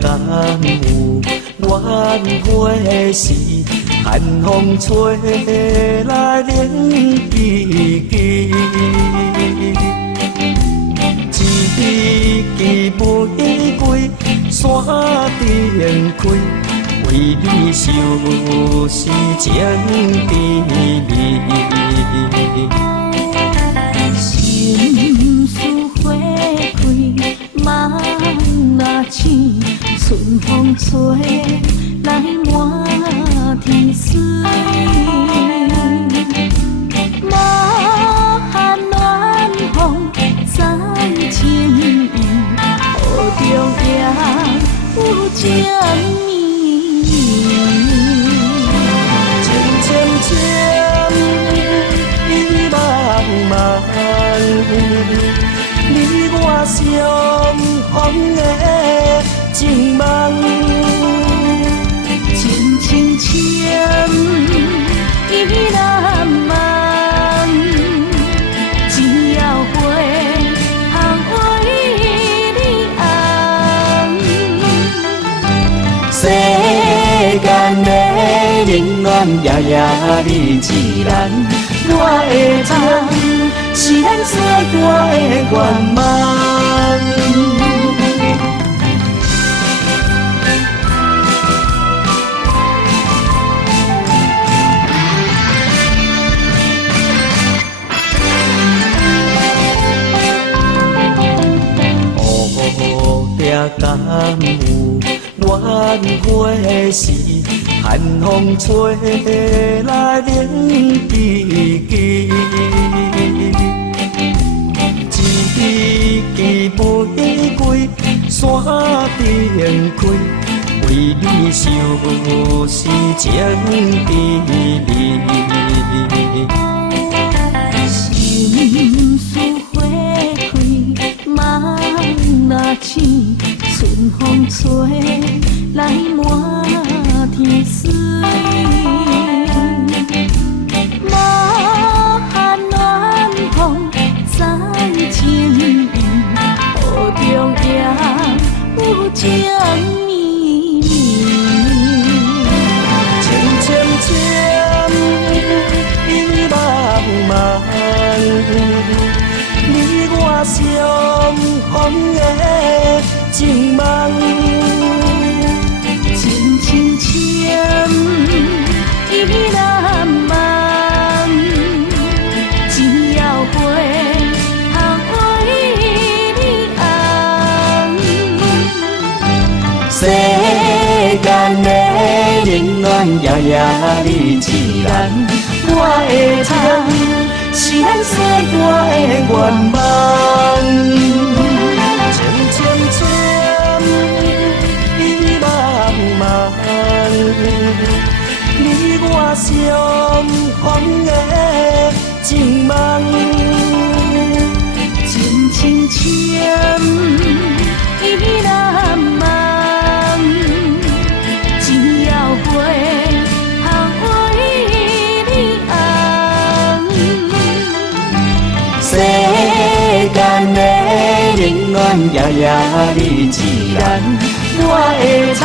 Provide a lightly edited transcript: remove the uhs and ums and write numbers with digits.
敢有怨火时，寒风吹来冷吱吱。一支玫瑰山顶开，为你收拾情甜蜜。心事花开梦若醒，春风吹来满天水。无限暖风载情意，雨中也有情意。渐渐渐，意茫茫，你我相逢的情梦。情情牵，意难忘，只要回航为你红。世间的冷暖夜夜你自然，我的情是咱最大的愿望。敢有怨火时，寒风吹来冷吱吱。一支玫瑰山顶开，为你收拾情甜蜜。心事花开梦若醒，春风吹来满天水。无限暖风载情意，雨中也有情绵绵。渐渐渐，意茫茫，你我相逢的情梦。情情牵，意难忘，只要回航为你红。世间的冷暖夜夜你自然，我的情是咱最大的愿望。渐渐渐，意茫茫，你我相逢的情梦。情情牵，意难忘，只要回航为你红。世间的冷暖夜夜你自然，我的情